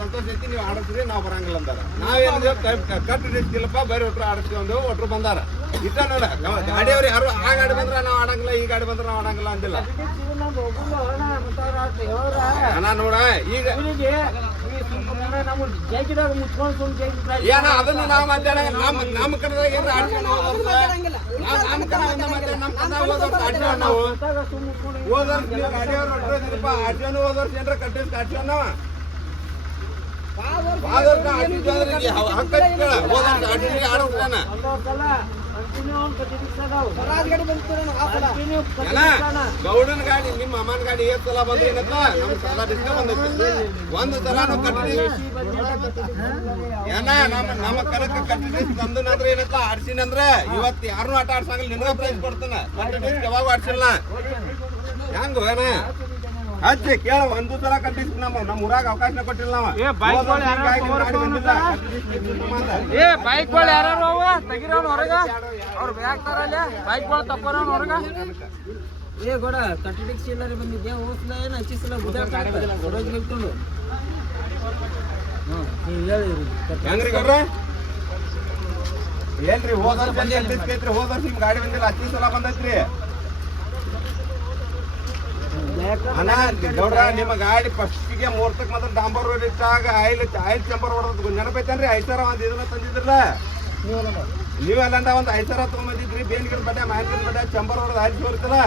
ಸಂತೋಷ ಐತಿ ನೀವು ಆಡಿಸ್ರಿ ನಾವು ಬರಂಗಿಲ್ಲ ಅಂದಾರ. ನಾವೇನಿದೆ ಕಟ್ ಹಿಡಿಸ್ತಿಲ್ಲಪ್ಪ ಬರೀ ಒಟ್ರು ಆಡಿಸ್ತೀವಿ ಒಟ್ರು ಬಂದಾರ. ಇಷ್ಟ ನೋಡ ಗಾಡಿಯವ್ರು ಯಾರು ಆ ಗಾಡಿ ಬಂದ್ರ ನಾವು ಆಡಂಗಿಲ್ಲ, ಈ ಗಾಡಿ ಬಂದ್ರ ನಾವು ಆಡಂಗಿಲ್ಲ ಅಂದಿಲ್ಲ. ನೋಡ ಈಗ ಏನ ಅದನ್ನ ನಾವು ಮಾತಾಡ ನಮ್ಮ ಕಡೆದಾಗ ಏನ್ರ ಆಡ್ಕೊಂಡು ನಮ್ಮ ಕಡೆ ನಮ್ಮ ಕಡೆ ನಾವು ಹೋದರ್ಸ್ ನೀವು ಗಾಡಿಯವ್ರು ಹೊಟ್ಟೋದಿರಪ್ಪ ಆಡ್ಸ್ಕೊಂಡು ಹೋದರ್ಸ್ ಏನ್ರ ಕಟ್ಟಿಸ್ ಆಡ್ಸ್ಕೊಂಡವ ಗೌಡನ ಗಾಡಿ ನಿಮ್ಮ ಅಮ್ಮನ ಗಾಡಿ ಏನ್ ಸಲ ಬಂದ್ರಿ ನಮ್ ಸಲ ಡಿಸ್ಕ ಬಂದೈತಿ. ಒಂದು ಸಲ ನಾವು ಕಟ್ಟಿ ಏನ ನಮ್ಮ ಕನಕ ಕಟ್ಟಿ ಡಿಸ್ಕ್ ತಂದನಂದ್ರೆ ಏನತ್ತ ಆಡ್ಸಿನಂದ್ರ ಇವತ್ತು ಯಾರನ್ನೂ ಆಟ ಆಡ್ಸಂಗಿಲ್ಲ, ನಿನಗ ಪ್ರೈಸ್ ಕೊಡ್ತಾನ. ಕಟ್ಟಿ ಡಿಸ್ಕ್ ಯಾವಾಗ ಆಡ್ಸಿಲ್ಲ ಹೆಂಗ ಏನ ಹಚ್ಚಿ ಕೇಳ ಒಂದು ಸಲ ಕಟ್ಟಿಸ್ ನಮ್ಮ ಊರಾಗ ಅವಕಾಶ ಕೊಟ್ಟಿಲ್ಲ ನಾವು. ಬೈಕ್ಗಳು ಯಾರು ತೆಗಿರೋನ್ ಹೊರಗ ಅವ್ರು ಬೇಕ್ತಾರಲ್ಲ ಬೈಕ್ಗಳು ತಪ್ಪರೋನ್ ಹೊರಗ. ಏ ಗೋಡ ಕಟ್ಟಿಡಿಕ್ಸ್ ಎಲ್ಲಾರು ಬಂದಿದ್ಯಾ ಹೋಸ್ಲ ಏನು ಹಚ್ಚಿಸಲ ಗುದ್ದಾಡ್ತಾರ ಹೊರಗೆ ನಿಲ್ಕೊಂಡು ಹೆಂಗ್ರಿ ಗೌಡ್ರ ಏನ್ರಿ ಹೋದರ್ ಬಂದೈತ್ರಿ ಹೋದರ್ ನಿಮ್ ಗಾಡಿ ಬಂದಿಲ್ಲ 10 ಸಲ ಬಂದೈತ್ರಿ. ಅಣ್ಣ ಗೌಡ್ರ ನಿಮ್ಮ ಗಾಡಿ ಫಸ್ಟಿಗೆ ಮುಹೂರ್ತಕ್ಕೆ ಮಾತ್ರ ಡಾಂಬರ್ ರೋಡ್ ಇಟ್ಟಾಗ ಆಯಿಲ್ ಚಂಬರ್ ಹೊಡೆದ್ ನೆನಪೈತೇನ್ರಿ? 5 ಸಾವಿರ ಒಂದ್ ಇದನ್ನ ತಂದಿದ್ರಲ್ಲ ನೀವೆಲ್ಲ ಒಂದ್ 5 ಸಾವಿರ ತಗೊಂಬಂದಿದ್ರಿ. ಬೇನ್ಗಿಡ ಬಡ್ಡೆ ಮಾಹಿತಿ ಬಡ್ಡೆ ಚಂಬರ್ ಹೊಡೆದ್ ಆಯ್ತು ಬರ್ತಲ್ಲ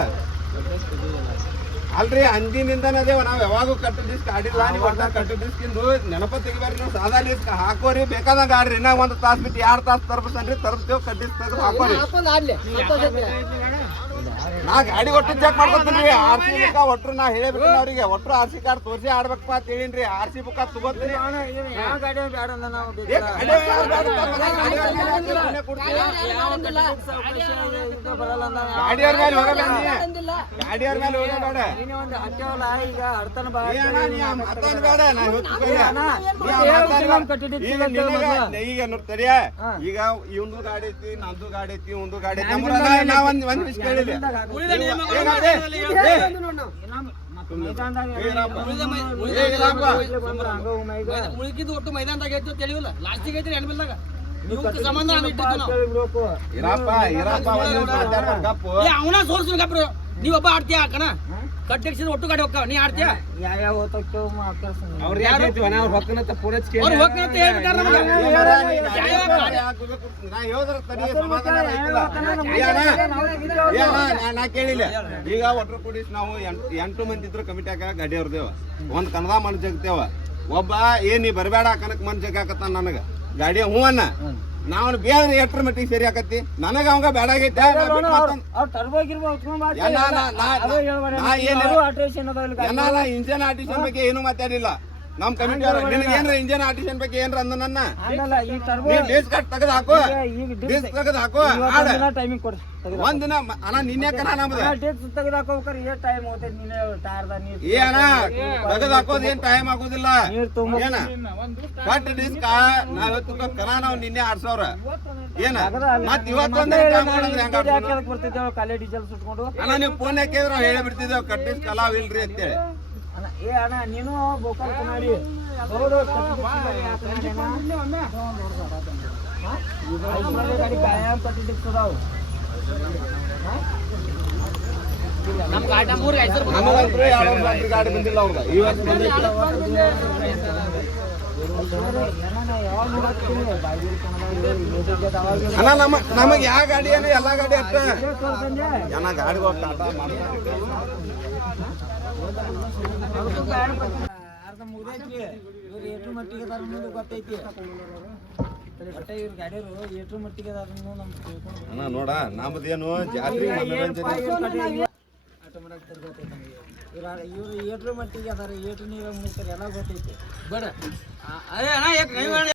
ಅಲ್ರಿ. ಅಂದಿನಿಂದನೇ ಅದೇವ ನಾವ್ ಯಾವಾಗೂ ಕಟ್ಟು ಡಿಸ್ಕ್ ಆಡಿಲ್ಲ. ನೀವು ಒಟ್ಟ ಕಟ್ಟು ಡಿಸ್ಕಿಂದು ನೆನಪ ತೆಗಿಬಾರಿ. ನೀವು ಸಾದಾ ಡಿಸ್ಕ್ ಹಾಕೋರಿ ಬೇಕಾದಂಗ ಆಡ್ರಿ. ಇನ್ನ 1 ತಾಸು ಬಿಟ್ಟು 2 ತಾಸು ತರ್ಬಸನ್ರಿ ತರ್ಸ್ತೇವ್ ಕಟ್ಟು ಡಿಸ್ಕ್ ತೆಗೆದು ಹಾಕೋರಿ. ನಾ ಗಾಡಿ ಒಟ್ಟು ಚೆಕ್ ಮಾಡ್ಕೊತೀನಿ. RC ಬುಕ್ ಒಟ್ರು ನಾ ಹೇಳಿಬಿಟ್ಟು ಅವ್ರಿಗೆ ಒಟ್ರು RC ಕಾರ್ಡ್ ತೋರಿಸಿ ಆಡ್ಬೇಕಪ್ಪ ಅಂತ ಹೇಳಿನ್ರಿ. RC ಬುಕ್ ತಗೋತೀನಿ. ಗಾಡಿಯವ್ರ ಮೇಲೆ ಹೋಗಬೇಡ, ಗಾಡಿಯವ್ರ ಮೇಲೆ ಹೋಗಬೇಡ. ಈಗ ನೋಡ್ತಾರ ಈಗ ಇವಂದು ಗಾಡಿ ಐತಿ ನಂದು ಗಾಡಿ ಐತಿ ಇವಂದು ಗಾಡಿ ಐತಿ. ನಾ ಒಂದ್ ವಿಷಯ ಕೇಳಿಲ್ಲ ಉಳಿಕಿದ್ದು ಒಟ್ಟು ಮೈದಾನದಾಗ ಐತಿ ತಿಳಿವಿಲ್ಲ ಲಾಸ್ಟಿಗೆ ಐತಿ ಎಣ್ಬಿಲ್ದಾಗ ಅವನ ಸೋರ್ಸ್ ಗಪ್ರು ನೀವೊಬ್ಬ ಆಡ್ತೀಯ ಹಾಕಣ ಕಟ್ಟಿಸಿದ ಒಟ್ಟು ಗಾಡಿ ಹೋಗ್ತಾವ ನೀ ಆಡ್ತೀಯ ನಾ ಕೇಳಿಲ್ಲ. ಈಗ ಒಟ್ರು ಕೂಡಿಸ್ ನಾವು 8 ಮಂದಿ ಇದ್ರು ಕಮಿಟಿಯಾಗ ಗಾಡಿ ಅವ್ರದೇವ ಒಂದ್ ಕನ್ನಡ ಮನ್ ಜಗತೇವ. ಒಬ್ಬ ನೀ ಬರಬೇಡ ಕನಕ್ ಮನ್ ಜಗಾಕತ್ತ ನನಗ ಗಾಡಿ ಹೂ ಅನ್ನ ನಾವ್ ಬೇರೆ ಎಟ್ರ ಮಟ್ಟಿಗೆ ಸರಿ ಆಕತಿ ನನಗ ಅವಂಗ ಬೇಡ ಆಗೈತೆ. ಇಂಜನ್ ಆರ್ಟಿಷನ್ ಬಗ್ಗೆ ಏನು ಮಾತಾಡಿಲ್ಲ ನಮ್ ಕಮಿಟಿ ಅವ್ರ. ನಿನಗೇನ್ರ ಇಂಜನ್ ಆರ್ಟಿಷನ್ ಬಗ್ಗೆ ಏನ್ರ ಅಂದ ನನ್ನ ಡಿಸ್ಕ್ ಕಟ್ ತೆಗೆದು ಹಾಕು, ಡಿಸ್ಕ್ ತೆಗೆದು ಹಾಕು ಒಂದ್ ದಿನ ಅಣ್ಣ ನಿನ್ನೆ ಕಣ ನಮ್ದು ಏನ ತೆಗೆದು ಹಾಕೋದ್ ಏನ್ ಟೈಮ್ ಆಗೋದಿಲ್ಲ. ಏನ ಕಟ್ ಡಿಸ್ಕ್ ನಾವತ್ತು ಕಣ ನಾವ್ ನಿನ್ನೆ 6,000 ಏನ ಮತ್ ಇವತ್ತೊಂದ್ ಅಣ್ಣ ನೀವು ಫೋನ್ ಹಾಕಿದ್ರ ಹೇಳಿಬಿಡ್ತಿದ್ದೇವ್ ಕಟ್ ಡಿಸ್ಕ್ ಅಲಾವ್ ಇಲ್ರಿ ಅಂತೇಳಿ. ಏ ಅಣ್ಣ ನೀನು ಬೋಕಲ್ ಕನ್ನಡಿ ಗಾಡಿ ಕಾಯಂ ಕಟ್ಟಿಡಿಕ್ತದಾವ್ ನಮ್ ಗಾಡಿ ಮೂರು ಗಾಡಿ ಬಂದಿಲ್ಲ ಅವ್ರ ಇವತ್ತು ಅಣ್ಣ ನಮಗ್ ಯಾವ ಗಾಡಿ ಏನು ಎಲ್ಲಾ ಗಾಡಿ ಅಷ್ಟ ಜನ ಗಾಡಿ ಅರ್ಧ ಮುಗ್ದೈತಿ ಇವ್ರು ಏಟ್ರ ಮಟ್ಟಿಗೆ ಅದಾರ ಮುಂದೆ ಗೊತ್ತೈತಿ ಒಟ್ಟೆ ಇವ್ರ ಗಾಡಿಯವರು ಏಟ್ರ ಮಟ್ಟಿಗೆ ಅದಾರ ಅಣ್ಣ ನೋಡ ನಮ್ದೇನು ಜಾತ್ರೆ ಮನೋರಂಜನೆ ಆಟ ಮಾಡಕ್ ಗೊತ್ತೈತಿ ಇವ್ರು ಏಟ್ರ ಮಟ್ಟಿಗೆ ಅದಾರ ಏಟ್ರ ನೀವೇ ಮುಗ್ತಾರೆ ಎಲ್ಲ ಗೊತ್ತೈತಿ ಬೇಡ